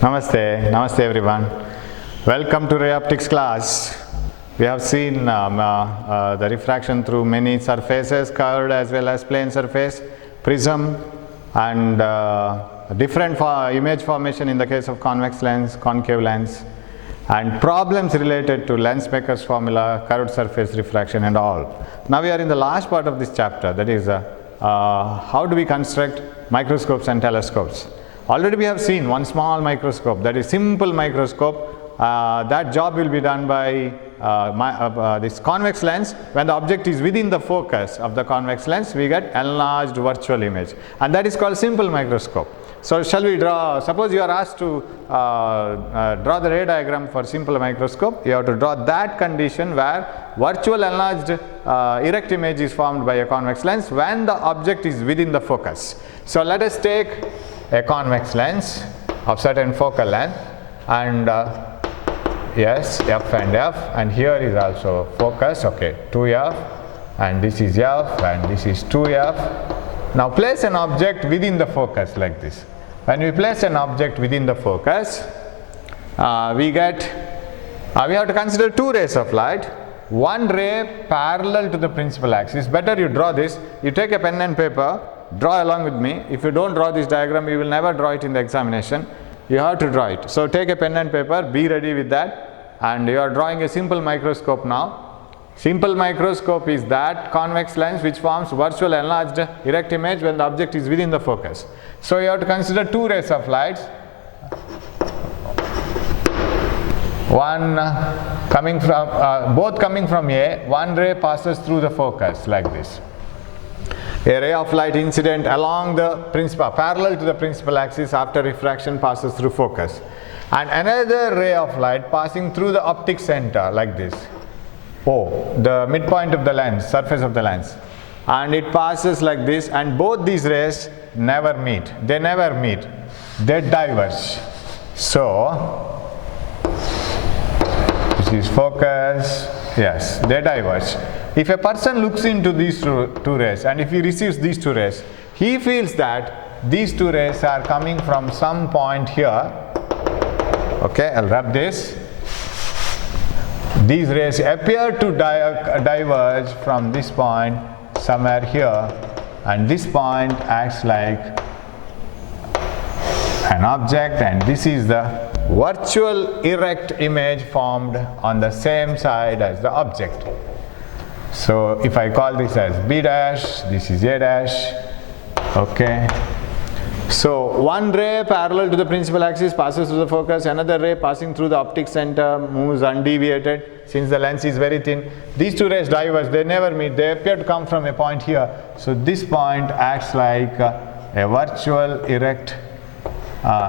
Namaste everyone. Welcome to ray optics class. We have seen the refraction through many surfaces, curved as well as plane surface, prism, and different image formation in the case of convex lens, concave lens, and problems related to lens maker's formula, curved surface refraction and all. Now we are in the last part of this chapter, that is how do we construct microscopes and telescopes. Already we have seen one small microscope, that is simple microscope. That job will be done by this convex lens. When the object is within the focus of the convex lens, we get enlarged virtual image, and that is called simple microscope. So shall we draw, suppose you are asked to draw the ray diagram for simple microscope, you have to draw that condition where virtual enlarged erect image is formed by a convex lens when the object is within the focus. So let us take a convex lens of certain focal length, and yes, f and f, and here is also focus, okay, 2f, and this is f, and this is 2f. Now place an object within the focus like this. When we place an object within the focus, we have to consider two rays of light. One ray parallel to the principal axis. Better you draw this. You take a pen and paper, draw along with me. If you don't draw this diagram, you will never draw it in the examination. You have to draw it. So take a pen and paper, be ready with that, and you are drawing a simple microscope now. Simple microscope is that convex lens which forms virtual enlarged erect image when the object is within the focus. So you have to consider two rays of light. One coming from, both coming from A, one ray passes through the focus like this. A ray of light incident along the principal, parallel to the principal axis after refraction passes through focus. And another ray of light passing through the optic center like this. O, the midpoint of the lens, surface of the lens. And it passes like this, and both these rays never meet. They never meet. They diverge. So, this is focus. Yes, they diverge. If a person looks into these two rays, and if he receives these two rays, he feels that these two rays are coming from some point here. Okay, I'll rub this. These rays appear to diverge from this point somewhere here, and this point acts like an object, and this is the virtual erect image formed on the same side as the object. So if I call this as B dash, this is A dash, okay. So one ray parallel to the principal axis passes through the focus, another ray passing through the optic center moves undeviated since the lens is very thin. These two rays diverge, they never meet, they appear to come from a point here. So this point acts like a virtual erect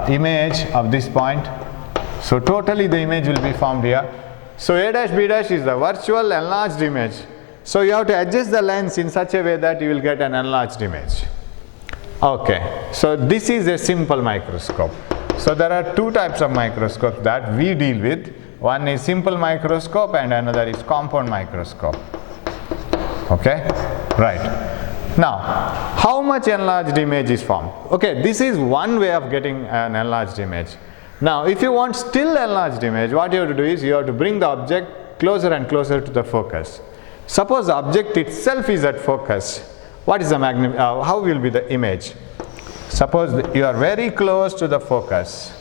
image of this point. So totally the image will be formed here. So A dash B dash is the virtual enlarged image. So you have to adjust the lens in such a way that you will get an enlarged image. Okay, so this is a simple microscope. So there are two types of microscopes that we deal with. One is simple microscope and another is compound microscope. Okay, right. Now, how much enlarged image is formed? Okay, this is one way of getting an enlarged image. Now, if you want still enlarged image, what you have to do is you have to bring the object closer and closer to the focus. Suppose the object itself is at focus. What is the how will be the image? Suppose you are very close to the focus.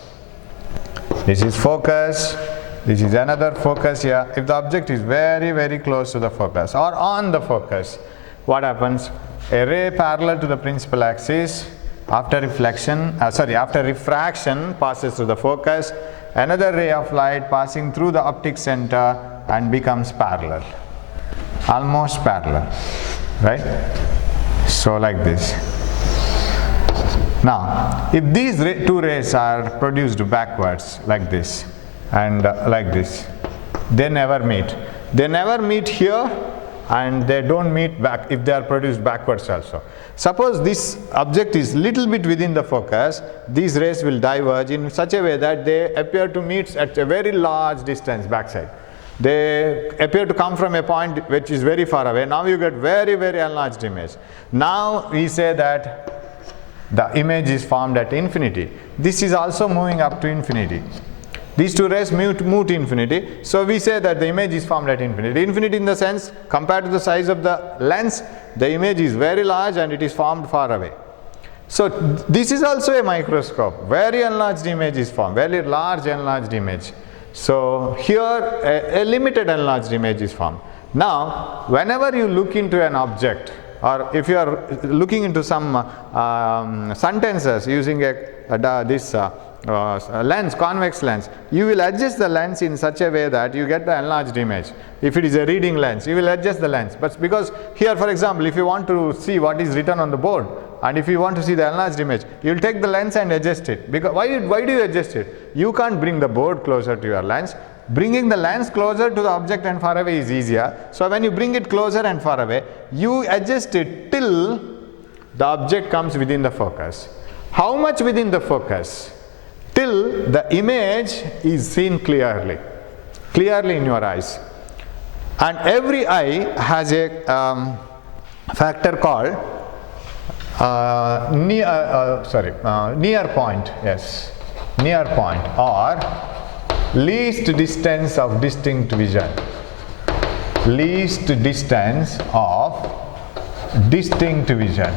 This is focus, this is another focus here. If the object is very, very close to the focus or on the focus, what happens? A ray parallel to the principal axis after refraction passes through the focus. Another ray of light passing through the optic center and becomes parallel, almost parallel, right? So like this. Now, if these two rays are produced backwards like this and like this, they never meet. They never meet here, and they don't meet back if they are produced backwards also. Suppose this object is little bit within the focus, these rays will diverge in such a way that they appear to meet at a very large distance backside. They appear to come from a point which is very far away. Now you get very, very enlarged image. Now we say that the image is formed at infinity. This is also moving up to infinity. These two rays move to infinity. So we say that the image is formed at infinity. Infinity in the sense, compared to the size of the lens, the image is very large and it is formed far away. So this is also a microscope. Very enlarged image is formed, very large enlarged image. So here a limited enlarged image is formed. Now whenever you look into an object, or if you are looking into some sentences using this lens, convex lens, you will adjust the lens in such a way that you get the enlarged image. If it is a reading lens, you will adjust the lens. But because here, for example, if you want to see what is written on the board, and if you want to see the enlarged image, you will take the lens and adjust it. Because why do you adjust it? You can't bring the board closer to your lens. Bringing the lens closer to the object and far away is easier. So when you bring it closer and far away, you adjust it till the object comes within the focus. How much within the focus? Till the image is seen clearly in your eyes. And every eye has a factor called near point, yes, near point, or least distance of distinct vision. Least distance of distinct vision.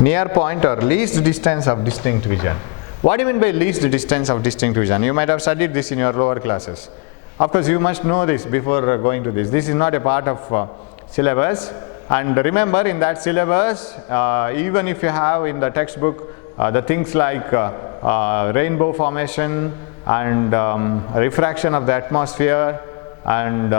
Near point or least distance of distinct vision. What do you mean by least distance of distinct vision? You might have studied this in your lower classes. Of course, you must know this before going to this. This is not a part of syllabus. And remember, in that syllabus, even if you have in the textbook the things like rainbow formation and refraction of the atmosphere and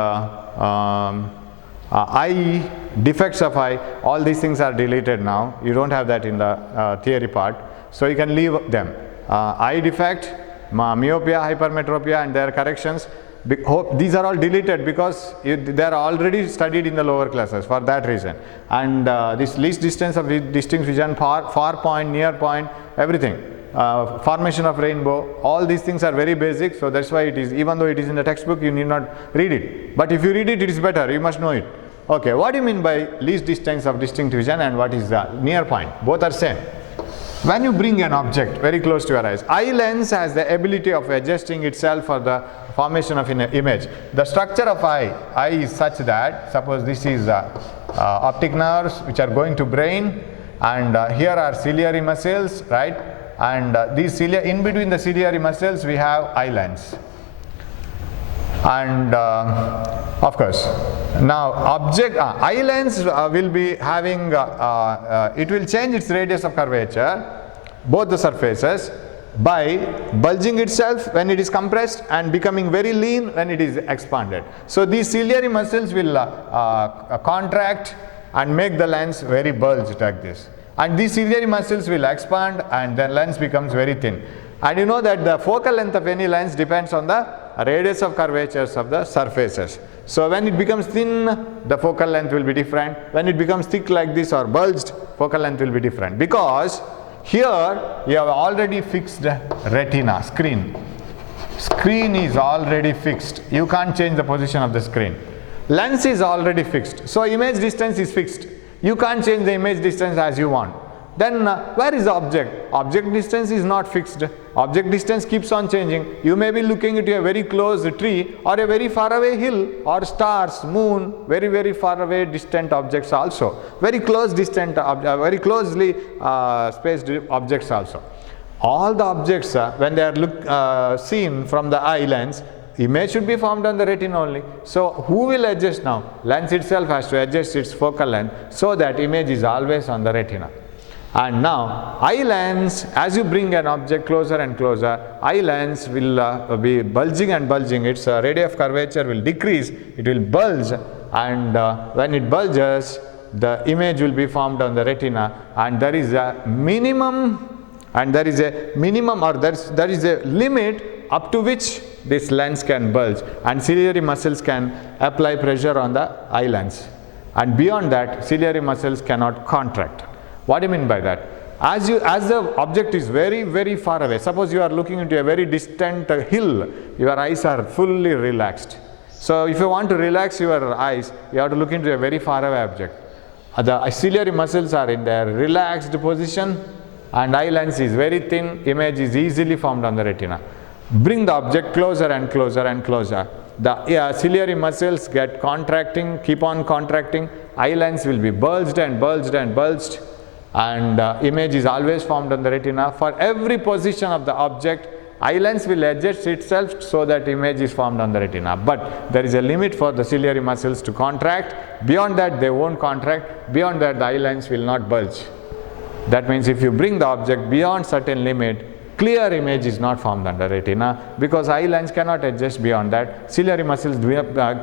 eye, defects of eye, all these things are deleted now. You don't have that in the theory part. So you can leave them. Eye defect, myopia, hypermetropia and their corrections, these are all deleted because they are already studied in the lower classes for that reason. And this least distance of distinct vision, far point, near point, everything. Formation of rainbow, all these things are very basic, so that's why it is, even though it is in the textbook, you need not read it. But if you read it, it is better, you must know it. Okay, what do you mean by least distance of distinct vision and what is the near point? Both are same. When you bring an object very close to your eyes, eye lens has the ability of adjusting itself for the formation of an image. The structure of eye is such that, suppose this is optic nerves which are going to brain, and here are ciliary muscles, right? And these in between the ciliary muscles we have eye lens. And of course, now eye lens will be having, it will change its radius of curvature, both the surfaces, by bulging itself when it is compressed and becoming very lean when it is expanded. So these ciliary muscles will contract and make the lens very bulged like this. And these ciliary muscles will expand and the lens becomes very thin. And you know that the focal length of any lens depends on the radius of curvatures of the surfaces. So when it becomes thin, the focal length will be different. When it becomes thick like this or bulged, focal length will be different. Because here you have already fixed retina, screen. Screen is already fixed. You can't change the position of the screen. Lens is already fixed. So image distance is fixed. You can't change the image distance as you want. Then where is the object? Object distance is not fixed. Object distance keeps on changing. You may be looking into a very close tree or a very far away hill or stars, moon, very, very far away distant objects also. Very close distant, very closely spaced objects also. All the objects, when they are seen from the eye lens, image should be formed on the retina only. So who will adjust now? Lens itself has to adjust its focal length so that image is always on the retina. And now eye lens, as you bring an object closer and closer, eye lens will be bulging and bulging. Its radius of curvature will decrease, it will bulge, and when it bulges, the image will be formed on the retina, and there is a minimum or there is a limit up to which this lens can bulge and ciliary muscles can apply pressure on the eye lens, and beyond that ciliary muscles cannot contract. What do you mean by that? As the object is very, very far away, suppose you are looking into a very distant hill, your eyes are fully relaxed. So if you want to relax your eyes, you have to look into a very far away object. the ciliary muscles are in their relaxed position and eye lens is very thin, image is easily formed on the retina. Bring the object closer and closer and closer. The ciliary muscles get contracting, keep on contracting, eye lens will be bulged and bulged and bulged, and image is always formed on the retina. For every position of the object, eye lens will adjust itself so that image is formed on the retina. But there is a limit for the ciliary muscles to contract. Beyond that, they won't contract. Beyond that, the eye lens will not bulge. That means if you bring the object beyond certain limit, clear image is not formed on the retina, because eye lens cannot adjust beyond that. Ciliary muscles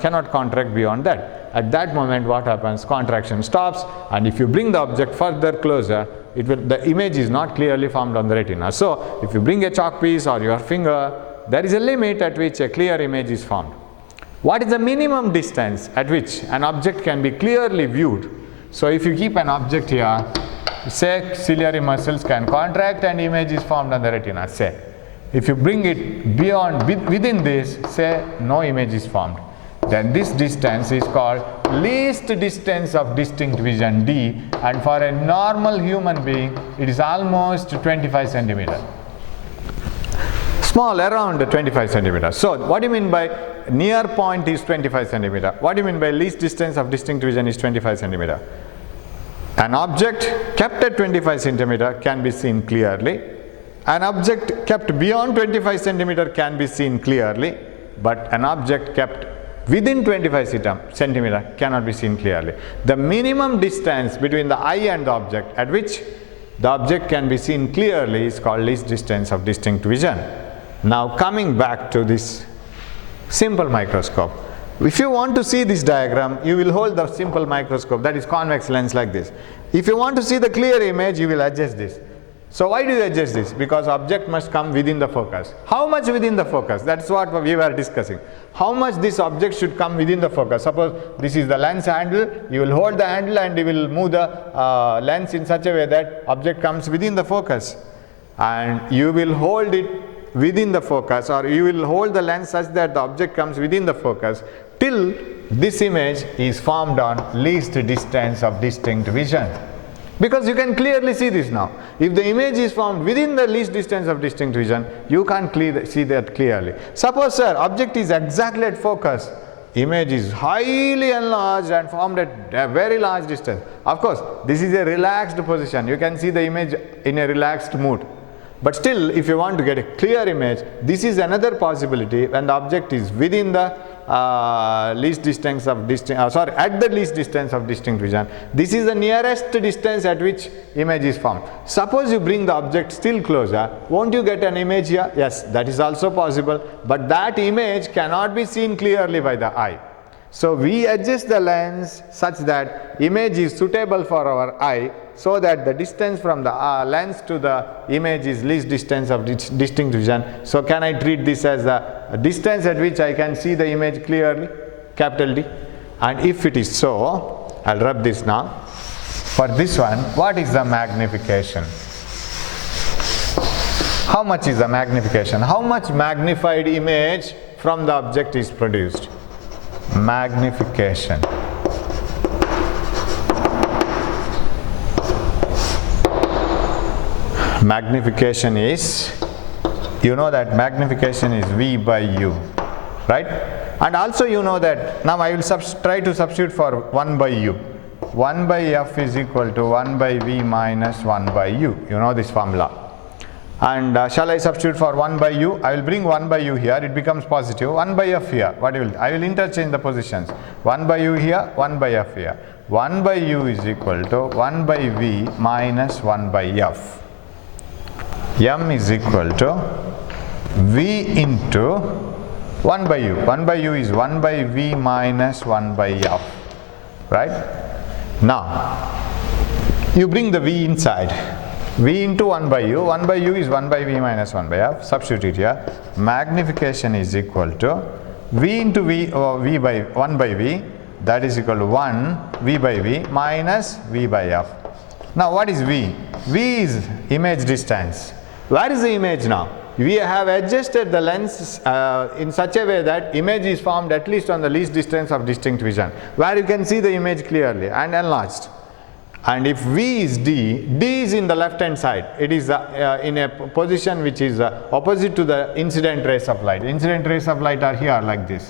cannot contract beyond that. At that moment, what happens? Contraction stops, and if you bring the object further closer, the image is not clearly formed on the retina. So, if you bring a chalk piece or your finger, there is a limit at which a clear image is formed. What is the minimum distance at which an object can be clearly viewed? So, if you keep an object here, say ciliary muscles can contract and image is formed on the retina, say. If you bring it beyond, within this, say no image is formed. Then this distance is called least distance of distinct vision, D, and for a normal human being it is almost 25 centimeters. Small, around 25 centimeters. So what do you mean by near point is 25 centimeters? What do you mean by least distance of distinct vision is 25 centimeters? An object kept at 25 centimeters can be seen clearly. An object kept beyond 25 centimeters can be seen clearly, but an object kept within 25 centimeters cannot be seen clearly. The minimum distance between the eye and the object at which the object can be seen clearly is called least distance of distinct vision. Now coming back to this simple microscope. If you want to see this diagram, you will hold the simple microscope, that is convex lens, like this. If you want to see the clear image, you will adjust this. So why do you adjust this? Because object must come within the focus. How much within the focus? That's what we were discussing. How much this object should come within the focus? Suppose this is the lens handle, you will hold the handle and you will move the lens in such a way that object comes within the focus. And you will hold it within the focus, or you will hold the lens such that the object comes within the focus till this image is formed on least distance of distinct vision. Because you can clearly see this now. If the image is formed within the least distance of distinct vision, you can't see that clearly. Suppose, sir, object is exactly at focus. Image is highly enlarged and formed at a very large distance. Of course, this is a relaxed position. You can see the image in a relaxed mood. But still, if you want to get a clear image, this is another possibility when the object is within the least distance of at the least distance of distinct vision. This is the nearest distance at which image is formed. Suppose you bring the object still closer, won't you get an image here? Yes, that is also possible, but that image cannot be seen clearly by the eye. So we adjust the lens such that image is suitable for our eye, so that the distance from the lens to the image is least distance of distinct vision. So can I treat this as the distance at which I can see the image clearly, capital D? And if it is so, I'll rub this now. For this one, what is the magnification? How much is the magnification? How much magnified image from the object is produced? Magnification. Magnification is, you know that magnification is V by U, right? And also you know that, now I will try to substitute for 1 by U. 1 by F is equal to 1 by V minus 1 by U. You know this formula. And shall I substitute for 1 by U? I will bring 1 by U here, it becomes positive. 1 by F here, what will I will interchange the positions. 1 by U here, 1 by F here. 1 by U is equal to 1 by V minus 1 by F. M is equal to V into 1 by U. 1 by U is 1 by V minus 1 by F, right? Now, you bring the V inside. V into 1 by U. 1 by U is 1 by V minus 1 by F. Substitute here. Magnification is equal to V into V, or V by 1 by V. That is equal to 1 V by V minus V by F. Now, what is V? V is image distance. Where is the image now? We have adjusted the lens in such a way that image is formed at least on the least distance of distinct vision, where you can see the image clearly and enlarged. and if V is D, D is in the left hand side. It is in a position which is opposite to the incident rays of light. Incident rays of light are here like this.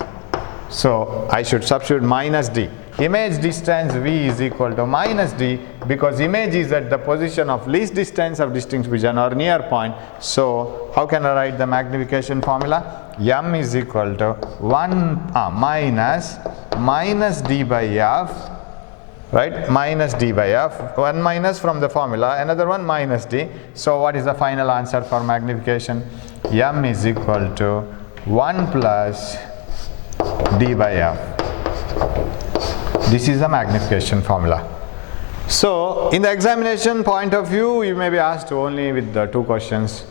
So I should substitute minus D. Image distance V is equal to minus D, because image is at the position of least distance of distinct vision or near point. So how can I write the magnification formula? M is equal to 1 minus D by F, right? Minus D by F. One minus from the formula, another one minus D. So what is the final answer for magnification? M is equal to 1 plus D by F. This is the magnification formula. So in the examination point of view, you may be asked only with the two questions.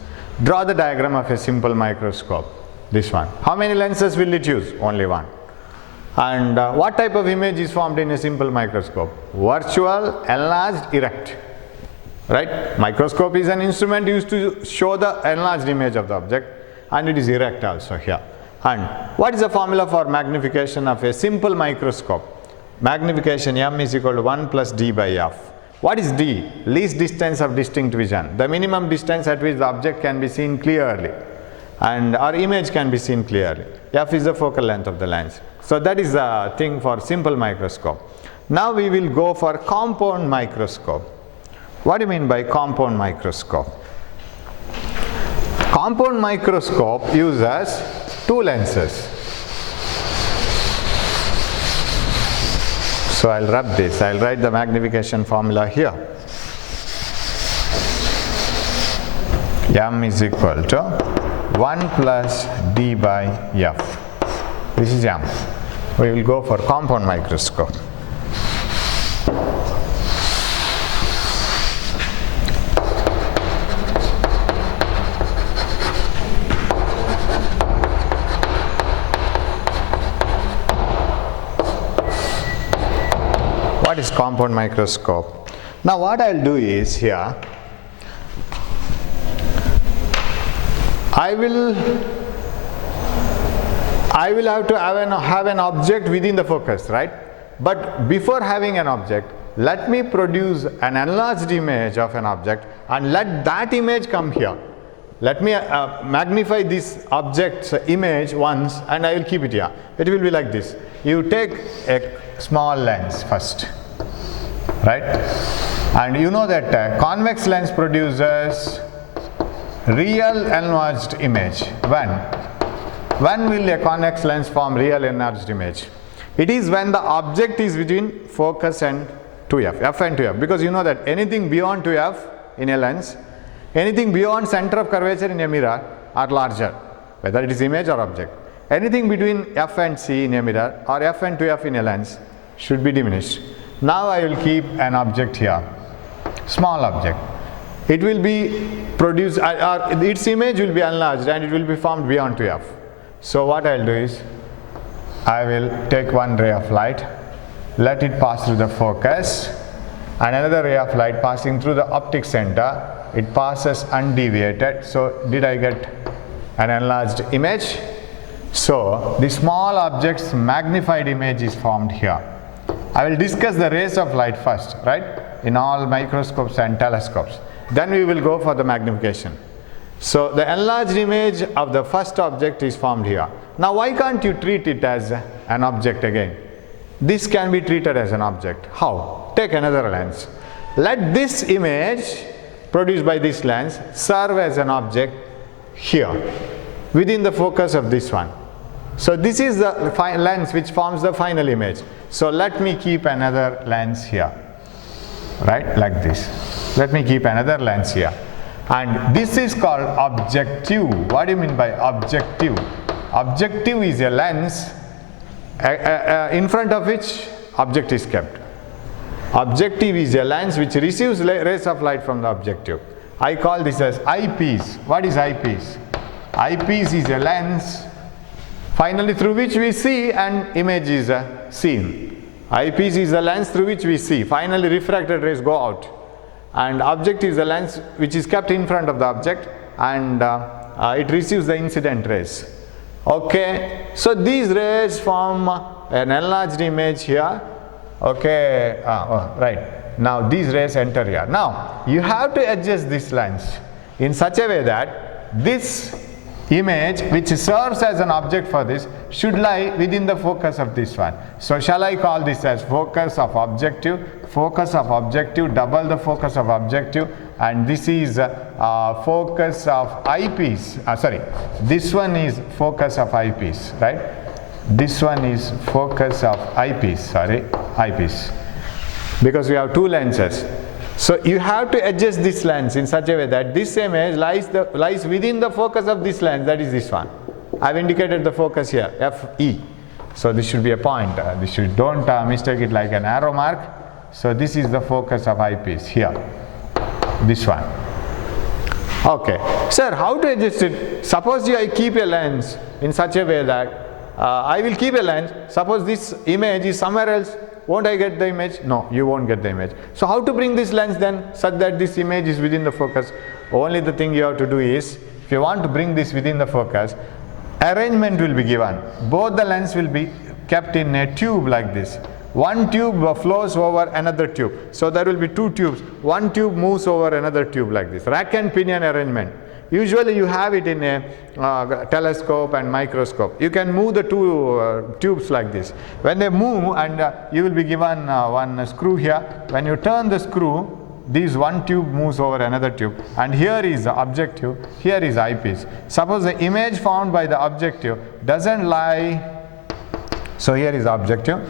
Draw the diagram of a simple microscope. This one. How many lenses will it use? Only one. And what type of image is formed in a simple microscope? Virtual, enlarged, erect. Right? Microscope is an instrument used to show the enlarged image of the object, and it is erect also here. And what is the formula for magnification of a simple microscope? Magnification M is equal to 1 plus D by F. What is D? Least distance of distinct vision. The minimum distance at which the object can be seen clearly, and our image can be seen clearly. F is the focal length of the lens. So that is the thing for simple microscope. Now we will go for compound microscope. What do you mean by compound microscope? Compound microscope uses two lenses. So I'll rub this. I'll write the magnification formula here. M is equal to 1 plus D by F. This is M. We will go for compound microscope. What is compound microscope? Now what I'll do is here, I will have to have an object within the focus, right? But before having an object, let me produce an enlarged image of an object and let that image come here. Let me magnify this object's image once and I will keep it here. It will be like this. You take a small lens first, right? And you know that convex lens produces real enlarged image. When will a convex lens form real enlarged image? It is when the object is between focus and 2f, f and 2f, because you know that anything beyond 2f in a lens, anything beyond center of curvature in a mirror are larger, whether it is image or object. Anything between f and c in a mirror or f and 2f in a lens should be diminished. Now I will keep an object here, small object. It will be produced, its image will be enlarged and it will be formed beyond 2f. So what I will do is, I will take one ray of light, let it pass through the focus, and another ray of light passing through the optic center. It passes undeviated. So did I get an enlarged image? So the small object's magnified image is formed here. I will discuss the rays of light first, right, in all microscopes and telescopes. Then we will go for the magnification. So the enlarged image of the first object is formed here. Now why can't you treat it as an object again? This can be treated as an object. How? Take another lens. Let this image produced by this lens serve as an object here within the focus of this one. So this is the lens which forms the final image. So let me keep another lens here, right, like this. Let me keep another lens here. And this is called objective. What do you mean by objective? Objective is a lens in front of which object is kept. Objective is a lens which receives rays of light from the objective. I call this as eyepiece. What is eyepiece? Eyepiece is a lens finally through which we see and image is seen. Eyepiece is a lens through which we see. Finally refracted rays go out. And object is a lens which is kept in front of the object and it receives the incident rays. Okay, so these rays form an enlarged image here. Okay, right. Now these rays enter here. Now you have to adjust this lens in such a way that this image which serves as an object for this should lie within the focus of this one. So shall I call this as focus of objective, double the focus of objective, and this is focus of eyepiece. This one is focus of eyepiece, right? This one is focus of eyepiece, eyepiece, because we have two lenses. So you have to adjust this lens in such a way that this image lies within the focus of this lens, that is this one. I have indicated the focus here, FE. So this should be a point. Don't mistake it like an arrow mark. So this is the focus of eyepiece here, this one. Okay, sir, how to adjust it? Suppose I keep a lens in such a way that I will keep a lens. Suppose this image is somewhere else. Won't I get the image? No, you won't get the image. So how to bring this lens then such that this image is within the focus? Only the thing you have to do is, if you want to bring this within the focus, arrangement will be given. Both the lens will be kept in a tube like this. One tube flows over another tube. So there will be two tubes. One tube moves over another tube like this. Rack and pinion arrangement. Usually you have it in a telescope and microscope. You can move the two tubes like this. When they move, and you will be given one screw here. When you turn the screw, this one tube moves over another tube, and here is the objective, here is eyepiece. Suppose the image found by the objective doesn't lie. So here is objective,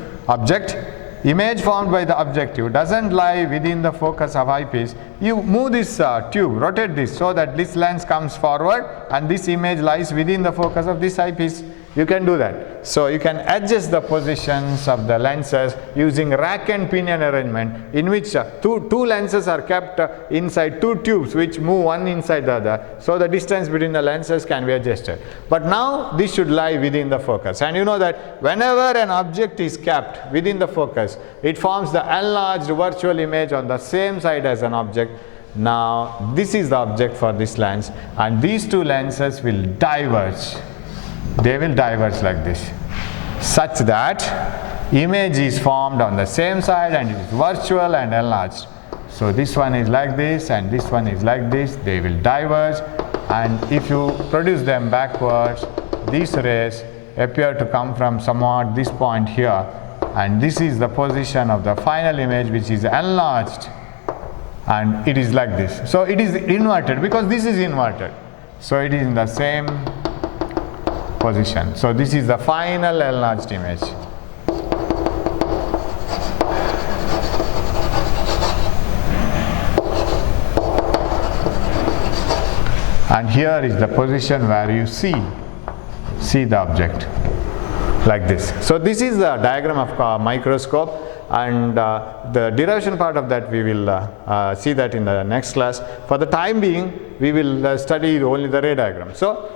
image found by the objective doesn't lie within the focus of eyepiece. You move this tube, rotate this so that this lens comes forward and this image lies within the focus of this eyepiece. You can do that. So you can adjust the positions of the lenses using rack and pinion arrangement, in which two lenses are kept inside two tubes which move one inside the other. So the distance between the lenses can be adjusted. But now this should lie within the focus. And you know that whenever an object is kept within the focus, it forms the enlarged virtual image on the same side as an object. Now this is the object for this lens, and these two lenses will diverge. They will diverge like this, such that image is formed on the same side and it is virtual and enlarged. So this one is like this and this one is like this. They will diverge, and if you produce them backwards, these rays appear to come from somewhat this point here, and this is the position of the final image, which is enlarged, and it is like this. So it is inverted because this is inverted. So it is in the same position. So this is the final enlarged image. And here is the position where you see the object like this. So this is the diagram of microscope, and the derivation part of that we will see that in the next class. For the time being, we will study only the ray diagram. So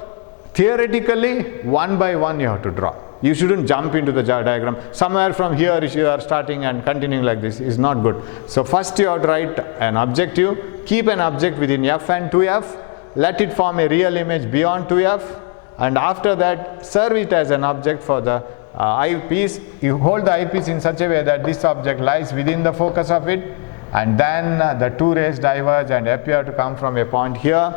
theoretically, one by one you have to draw. You shouldn't jump into the diagram. Somewhere from here, if you are starting and continuing like this, is not good. So first you have to write an objective, keep an object within f and 2f, let it form a real image beyond 2f, and after that serve it as an object for the eyepiece. You hold the eyepiece in such a way that this object lies within the focus of it, and then the two rays diverge and appear to come from a point here.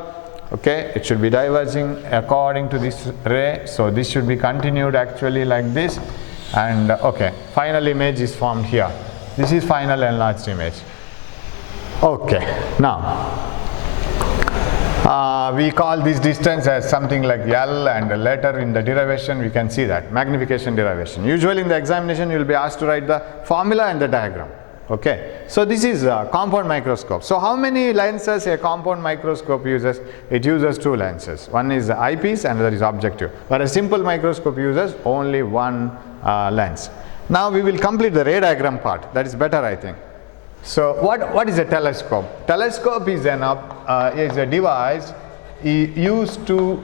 Okay, it should be diverging according to this ray. So this should be continued actually like this, and okay, final image is formed here. This is final enlarged image. Okay, now we call this distance as something like L, and later in the derivation we can see that magnification derivation. Usually in the examination you will be asked to write the formula and the diagram. Okay, so this is a compound microscope. So how many lenses a compound microscope uses? It uses two lenses. One is the eyepiece and another is objective. But a simple microscope uses only one lens. Now we will complete the ray diagram part. That is better, I think. So what is a telescope? Telescope is a device used to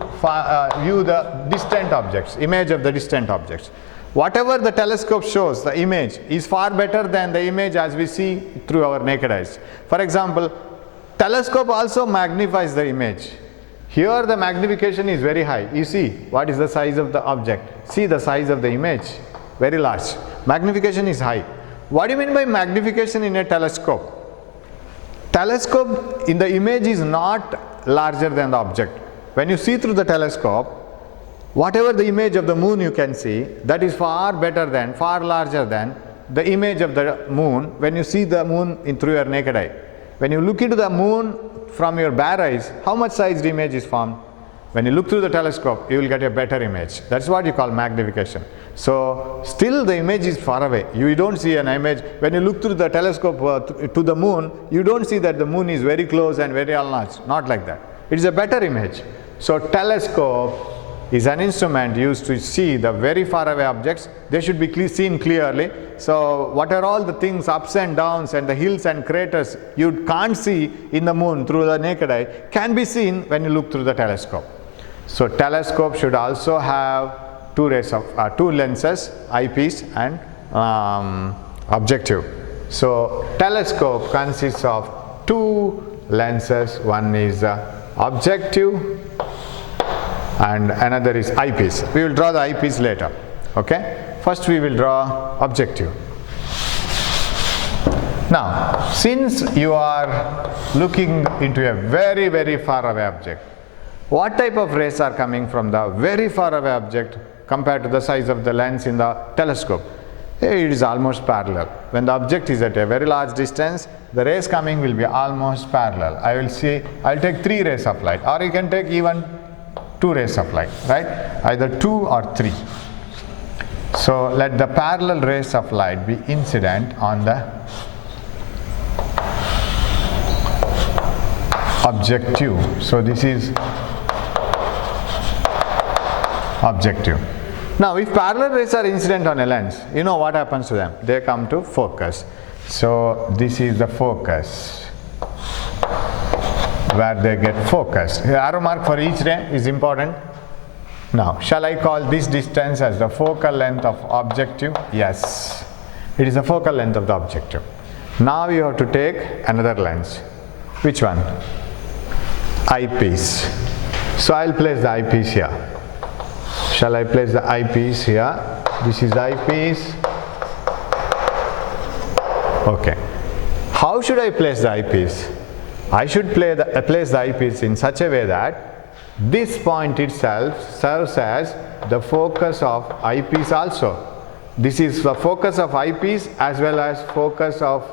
view the distant objects, image of the distant objects. Whatever the telescope shows, the image is far better than the image as we see through our naked eyes. For example, telescope also magnifies the image. Here the magnification is very high. You see what is the size of the object. See the size of the image, very large. Magnification is high. What do you mean by magnification in a telescope? telescope in the image is not larger than the object. When you see through the telescope, whatever the image of the moon you can see, that is far better than, far larger than the image of the moon when you see the moon through your naked eye. When you look into the moon from your bare eyes, how much sized image is formed? When you look through the telescope, you will get a better image. That's what you call magnification. So still the image is far away. You don't see an image. When you look through the telescope to the moon, you don't see that the moon is very close and very large. Not like that. It is a better image. So telescope is an instrument used to see the very far away objects. They should be seen clearly. So what are all the things, ups and downs and the hills and craters you can't see in the moon through the naked eye, can be seen when you look through the telescope. So telescope should also have two lenses, eyepiece and objective. So telescope consists of two lenses. One is objective and another is eyepiece. We will draw the eyepiece later. Okay? First we will draw objective. Now, since you are looking into a very, very far away object, what type of rays are coming from the very far away object compared to the size of the lens in the telescope? It is almost parallel. When the object is at a very large distance, the rays coming will be almost parallel. I will take 3 rays of light, or you can take even 2 rays of light, right? Either 2 or 3. So let the parallel rays of light be incident on the objective. So this is objective. Now if parallel rays are incident on a lens, you know what happens to them? They come to focus. So this is the focus, where they get focused. The arrow mark for each ray is important. Now shall I call this distance as the focal length of objective? Yes, it is the focal length of the objective. Now you have to take another lens. Which one? Eyepiece. So I will place the eyepiece here. Shall I place the eyepiece here? This is eyepiece. Okay. How should I place the eyepiece? I should place the eyepiece in such a way that this point itself serves as the focus of eyepiece also. This is the focus of eyepiece as well as focus of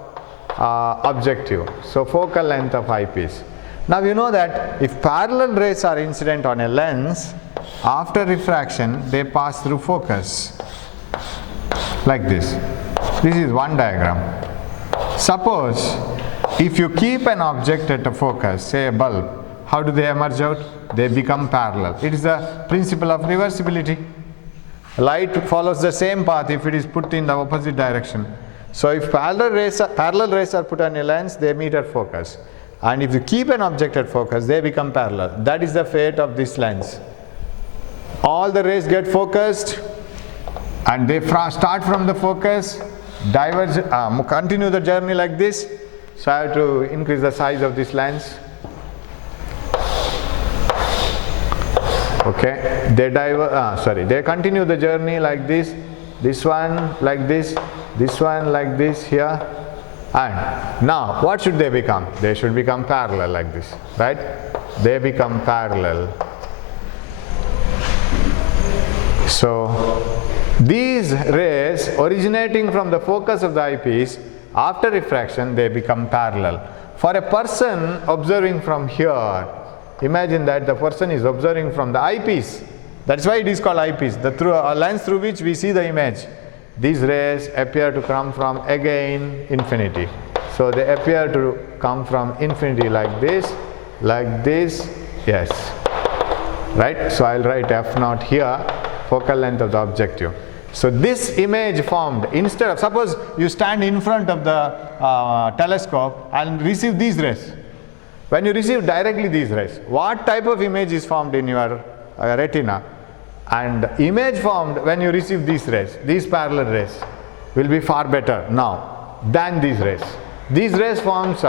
objective. So focal length of eyepiece. Now you know that if parallel rays are incident on a lens, after refraction they pass through focus like this. This is one diagram. Suppose if you keep an object at a focus, say a bulb, how do they emerge out? They become parallel. It is the principle of reversibility. Light follows the same path if it is put in the opposite direction. So if parallel rays are put on a lens, they meet at focus. And if you keep an object at focus, they become parallel. That is the fate of this lens. All the rays get focused and they start from the focus, diverge, continue the journey like this. So I have to increase the size of this lens. Okay, they continue the journey like this, this one like this here, and now what should they become? They should become parallel like this, right? They become parallel. So these rays originating from the focus of the eyepiece, after refraction they become parallel. For a person observing from here, imagine that the person is observing from the eyepiece. That's why it is called eyepiece, a lens through which we see the image. These rays appear to come from again infinity. So they appear to come from infinity like this, yes. Right? So I will write F0 here, focal length of the objective. So this image formed, instead of, suppose you stand in front of the telescope and receive these rays. When you receive directly these rays, what type of image is formed in your retina? And image formed when you receive these rays, these parallel rays, will be far better now than these rays. These rays forms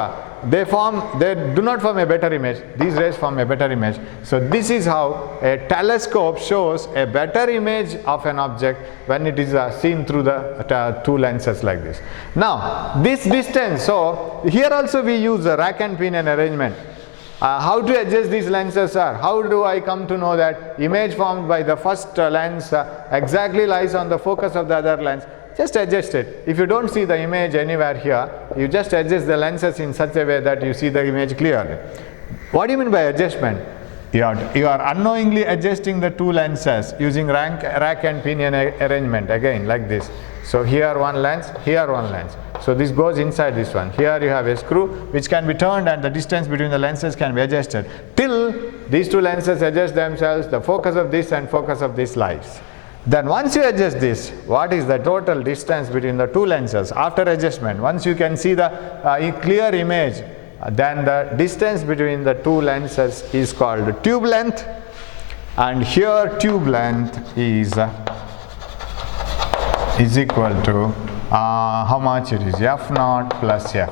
they do not form a better image. These rays form a better image. So this is how a telescope shows a better image of an object when it is seen through the two lenses like this. Now this distance, so here also we use a rack and pinion arrangement. How to adjust these lenses are, how do I come to know that image formed by the first lens exactly lies on the focus of the other lens? Just adjust it. If you don't see the image anywhere here, you just adjust the lenses in such a way that you see the image clearly. What do you mean by adjustment? You are unknowingly adjusting the two lenses using rack and pinion arrangement, again like this. So here one lens, here one lens. So this goes inside this one. Here you have a screw which can be turned and the distance between the lenses can be adjusted. Till these two lenses adjust themselves, the focus of this and focus of this lies. Then once you adjust this, what is the total distance between the two lenses after adjustment? Once you can see the clear image, then the distance between the two lenses is called tube length, and here tube length is equal to how much it is, f0 plus fe.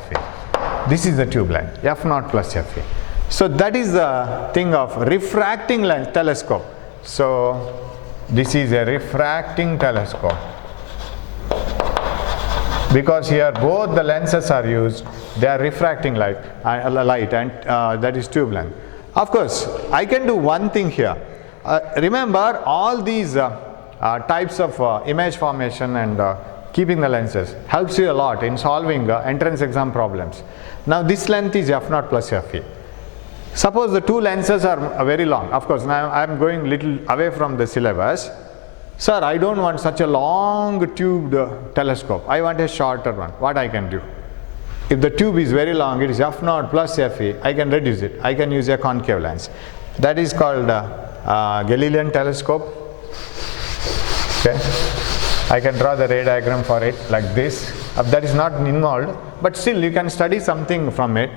This is the tube length, f0 plus fe. So that is the thing of refracting lens telescope. So this is a refracting telescope, because here both the lenses are used, they are refracting light and that is tube length. Of course, I can do one thing here. Remember all these types of image formation and keeping the lenses helps you a lot in solving entrance exam problems. Now this length is f0 plus fe. Suppose the two lenses are very long. Of course, now I am going little away from the syllabus. Sir, I don't want such a long tubed telescope. I want a shorter one. What I can do? If the tube is very long, it is f0 plus fe, I can reduce it. I can use a concave lens. That is called Galilean telescope. Okay. I can draw the ray diagram for it like this. That is not involved, but still you can study something from it.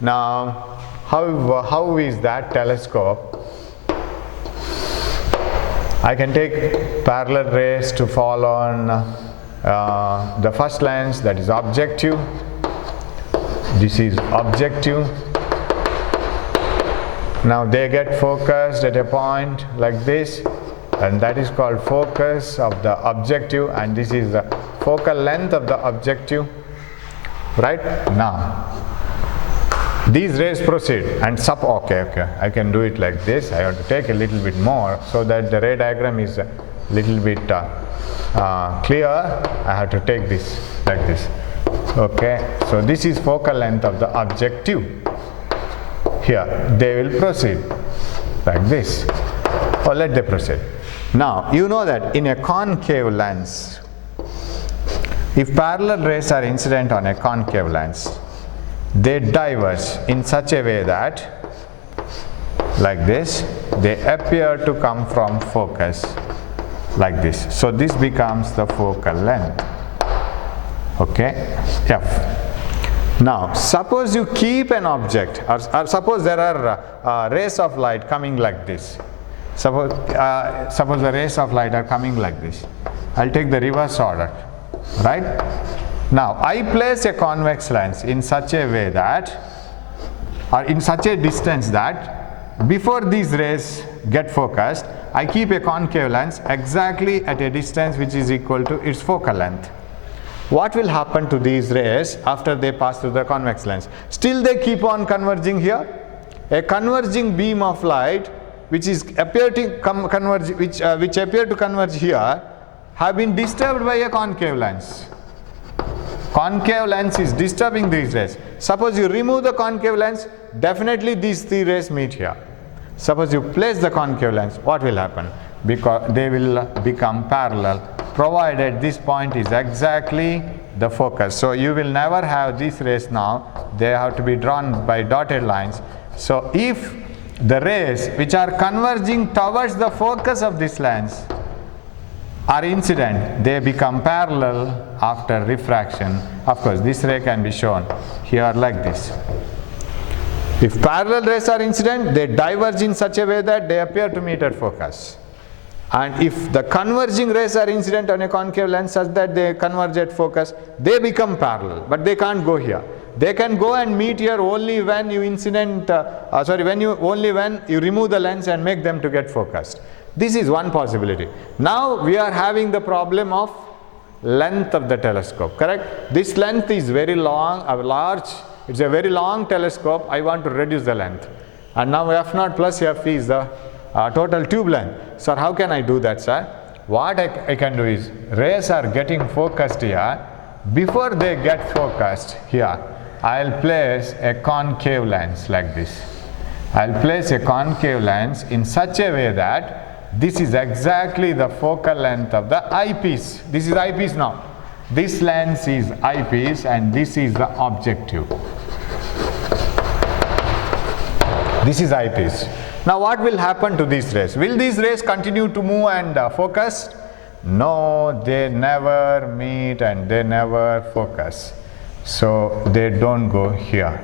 Now, how is that telescope? I can take parallel rays to fall on the first lens, that is objective. This is objective. Now they get focused at a point like this, and that is called focus of the objective, and this is the focal length of the objective. Right? Now these rays proceed and okay, I can do it like this. I have to take a little bit more so that the ray diagram is a little bit clear. I have to take this like this. Okay, so this is focal length of the objective. Here they will proceed like this, or let them proceed. Now you know that in a concave lens, if parallel rays are incident on a concave lens, they diverge in such a way that, like this, they appear to come from focus like this. So this becomes the focal length. Okay, f. Now suppose you keep an object, or suppose there are rays of light coming like this. Suppose the rays of light are coming like this. I'll take the reverse order, right? Now I place a convex lens in such a way that, or in such a distance that, before these rays get focused, I keep a concave lens exactly at a distance which is equal to its focal length. What will happen to these rays after they pass through the convex lens? Still they keep on converging here. A converging beam of light which appear to converge here have been disturbed by a concave lens. Concave lens is disturbing these rays. Suppose you remove the concave lens, definitely these three rays meet here. Suppose you place the concave lens, what will happen? Because they will become parallel, provided this point is exactly the focus. So you will never have these rays now, they have to be drawn by dotted lines. So if the rays which are converging towards the focus of this lens are incident, they become parallel after refraction. Of course, this ray can be shown here like this. If parallel rays are incident, they diverge in such a way that they appear to meet at focus. And if the converging rays are incident on a concave lens such that they converge at focus, they become parallel, but they can't go here. They can go and meet here only when you only when you remove the lens and make them to get focused. This is one possibility. Now we are having the problem of length of the telescope, correct? This length is very long, it's a very long telescope. I want to reduce the length. And now f0 plus fe is the total tube length. Sir, how can I do that, sir? What I can do is, rays are getting focused here. Before they get focused here, I'll place a concave lens like this. I'll place a concave lens in such a way that this is exactly the focal length of the eyepiece. This is eyepiece now. This lens is eyepiece and this is the objective. This is eyepiece. Now what will happen to these rays? Will these rays continue to move and focus? No, they never meet and they never focus. So they don't go here.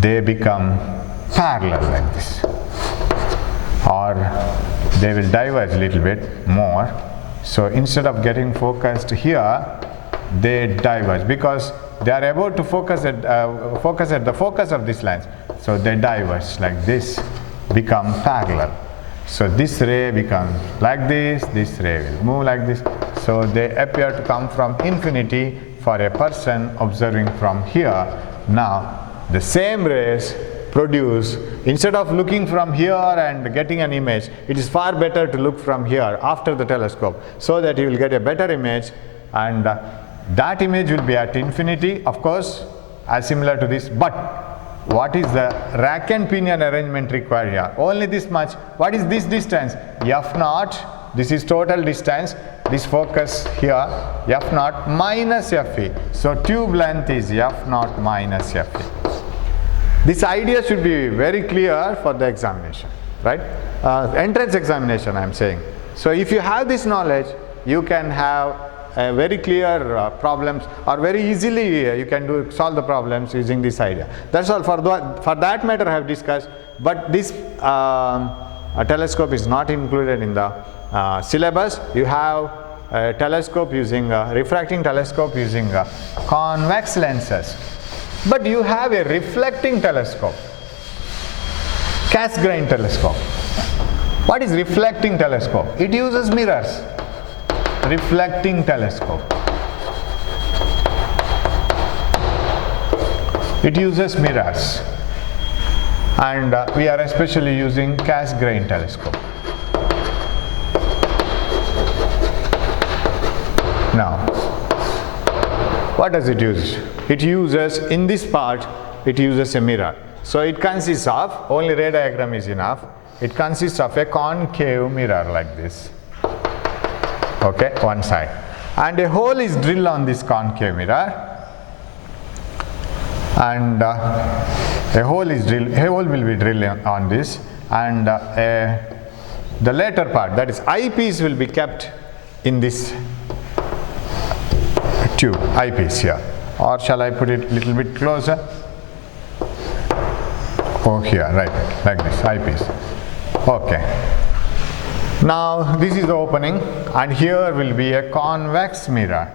They become parallel like this. Or they will diverge a little bit more. So instead of getting focused here, they diverge because they are about to focus at the focus of this lens. So they diverge like this, become parallel. So this ray becomes like this ray will move like this. So they appear to come from infinity for a person observing from here. Now the same rays produce, instead of looking from here and getting an image, it is far better to look from here after the telescope, so that you will get a better image, and that image will be at infinity, of course, as similar to this. But what is the rack and pinion arrangement required here? Only this much. What is this distance? f0, this is total distance, this focus here, f0 minus fe. So tube length is f0 minus fe. This idea should be very clear for the examination, right? Entrance examination, I am saying. So if you have this knowledge, you can have a very clear problems, or very easily you can solve the problems using this idea. That's all. For that matter I have discussed, but this telescope is not included in the syllabus. You have a telescope using refracting telescope using convex lenses. But you have a reflecting telescope, cast grain telescope. What is reflecting telescope? It uses mirrors. Reflecting telescope. It uses mirrors. And we are especially using cast grain telescope. Now, what does it use? It uses, in this part, it uses a mirror. So it consists of, only ray diagram is enough, it consists of a concave mirror like this. Okay, one side. And a hole is drilled on this concave mirror. And a hole will be drilled on this. And the later part, that is eyepiece, will be kept in this tube, eyepiece here. Or shall I put it a little bit closer? Oh, here, right, like this, eyepiece. Okay. Now this is the opening, and here will be a convex mirror.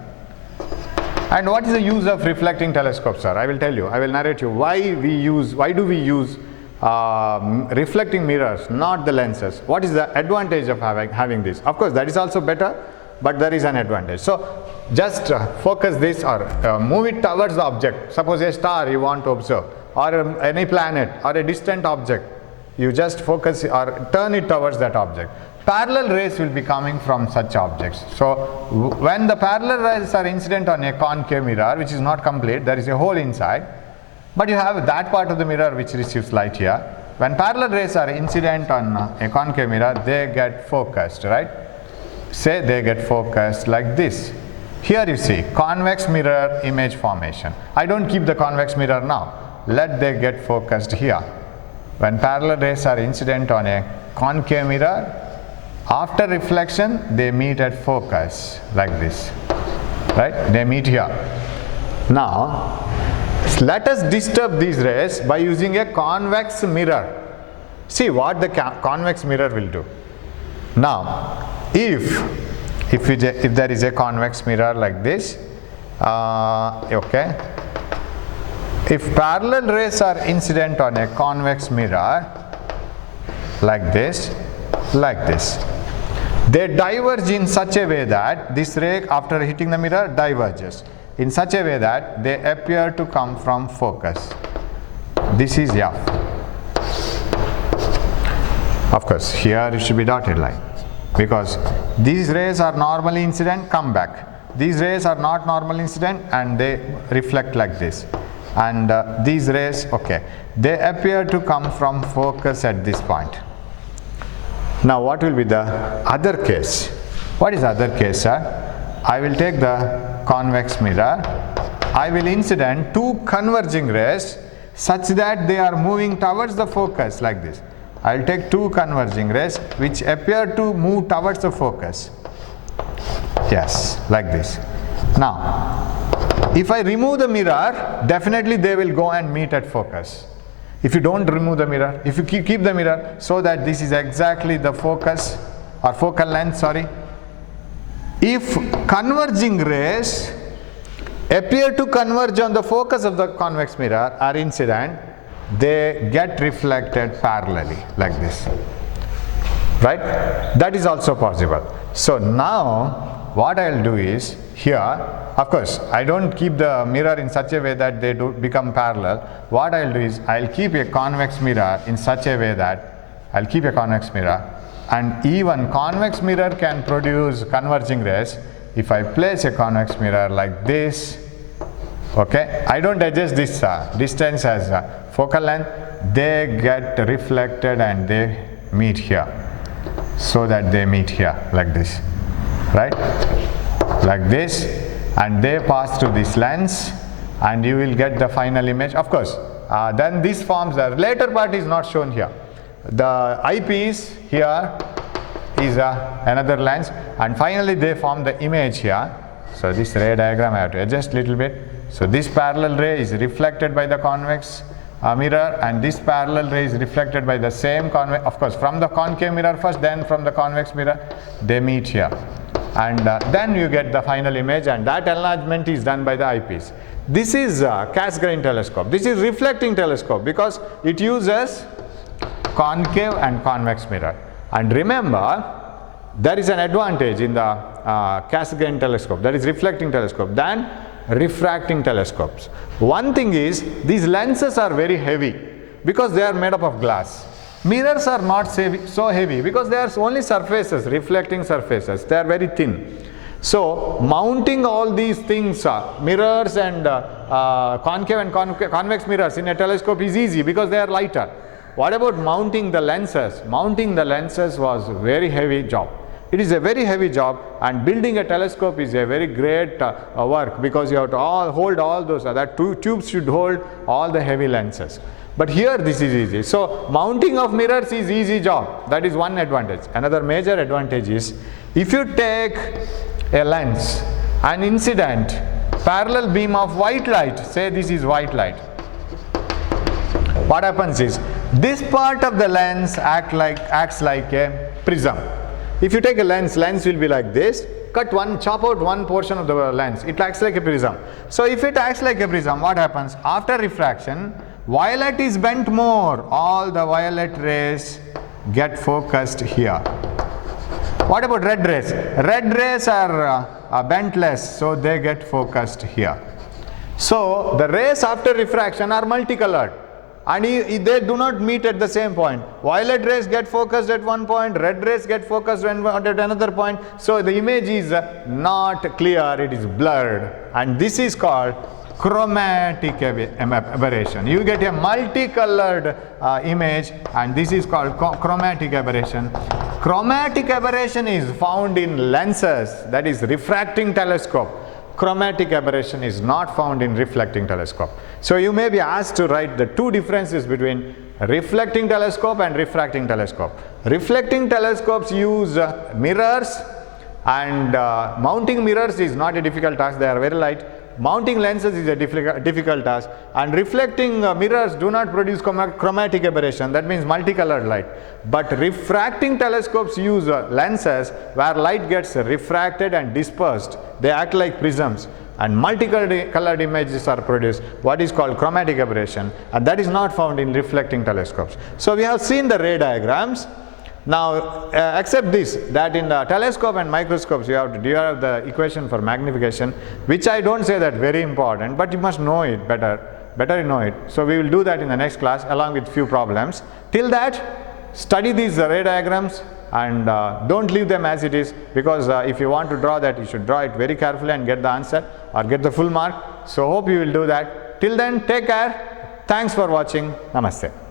And what is the use of reflecting telescope, sir? I will tell you, I will narrate you why do we use reflecting mirrors, not the lenses. What is the advantage of having this? Of course, that is also better, but there is an advantage. So just focus this or move it towards the object. Suppose a star you want to observe, or any planet, or a distant object. You just focus or turn it towards that object. Parallel rays will be coming from such objects. So when the parallel rays are incident on a concave mirror, which is not complete, there is a hole inside, but you have that part of the mirror which receives light here. When parallel rays are incident on a concave mirror, they get focused, right? Say they get focused like this. Here you see convex mirror image formation. I don't keep the convex mirror now. Let they get focused here. When parallel rays are incident on a concave mirror, after reflection they meet at focus like this, right? They meet here. Now let us disturb these rays by using a convex mirror. See what the convex mirror will do. Now if there is a convex mirror like this, okay, If parallel rays are incident on a convex mirror like this, they diverge in such a way that this ray after hitting the mirror diverges in such a way that they appear to come from focus. This is F. Of course, here it should be dotted line because these rays are normally incident, come back. These rays are not normal incident and they reflect like this. And these rays, okay, they appear to come from focus at this point. Now what will be the other case? What is the other case, sir? I will take the convex mirror. I will incident two converging rays such that they are moving towards the focus like this. I will take two converging rays which appear to move towards the focus. Yes, like this. Now, if I remove the mirror, definitely they will go and meet at focus. If you don't remove the mirror, if you keep the mirror so that this is exactly the focus or focal length, sorry. If converging rays appear to converge on the focus of the convex mirror are incident, they get reflected parallelly like this, right? That is also possible. So now what I will do is here, of course I don't keep the mirror in such a way that they do become parallel. What I will do is I will keep a convex mirror in such a way that I will keep a convex mirror, and even convex mirror can produce converging rays. If I place a convex mirror like this, okay, I don't adjust this distance as focal length, they get reflected and they meet here, so that they meet here like this, right, like this, and they pass through this lens and you will get the final image. Of course, then this forms the later part is not shown here. The eyepiece here is another lens, and finally they form the image here. So this ray diagram I have to adjust little bit. So this parallel ray is reflected by the convex mirror, and this parallel ray is reflected by the same convex, of course from the concave mirror first, then from the convex mirror, they meet here, and then you get the final image, and that enlargement is done by the eyepiece. This is cast grain telescope. This is reflecting telescope because it uses concave and convex mirror. And remember, there is an advantage in the cast grain telescope, that is reflecting telescope, than refracting telescopes. One thing is, these lenses are very heavy because they are made up of glass. Mirrors are not so heavy because they are only surfaces, reflecting surfaces. They are very thin. So mounting all these things, mirrors and concave and convex mirrors in a telescope is easy because they are lighter. What about mounting the lenses? Mounting the lenses was a very heavy job. It is a very heavy job, and building a telescope is a very great work because you have to hold all those, that two tubes should hold all the heavy lenses. But here this is easy. So mounting of mirrors is easy job. That is one advantage. Another major advantage is, if you take a lens, an incident parallel beam of white light, say this is white light, what happens is, this part of the lens acts like a prism. If you take a lens will be like this, chop out one portion of the lens, it acts like a prism. So if it acts like a prism, what happens? After refraction, violet is bent more, all the violet rays get focused here. What about red rays? Red rays are bent less, so they get focused here. So the rays after refraction are multicolored, and they do not meet at the same point. Violet rays get focused at one point, red rays get focused at another point. So the image is not clear, it is blurred, and this is called chromatic aberration. You get a multicolored image, and this is called chromatic aberration. Chromatic aberration is found in lenses, that is refracting telescope. Chromatic aberration is not found in reflecting telescope. So you may be asked to write the two differences between reflecting telescope and refracting telescope. Reflecting telescopes use mirrors, and mounting mirrors is not a difficult task, they are very light. Mounting lenses is a difficult task, and reflecting mirrors do not produce chromatic aberration, that means multicolored light. But refracting telescopes use lenses where light gets refracted and dispersed. They act like prisms. and multicolored images are produced, what is called chromatic aberration, and that is not found in reflecting telescopes. So we have seen the ray diagrams. Now accept this, that in the telescope and microscopes you have to derive the equation for magnification, which I don't say that very important, but you must know it better you know it. So we will do that in the next class along with few problems. Till that, study these ray diagrams and don't leave them as it is, because if you want to draw that, you should draw it very carefully and get the answer or get the full mark. So hope you will do that. Till then, take care. Thanks for watching. Namaste.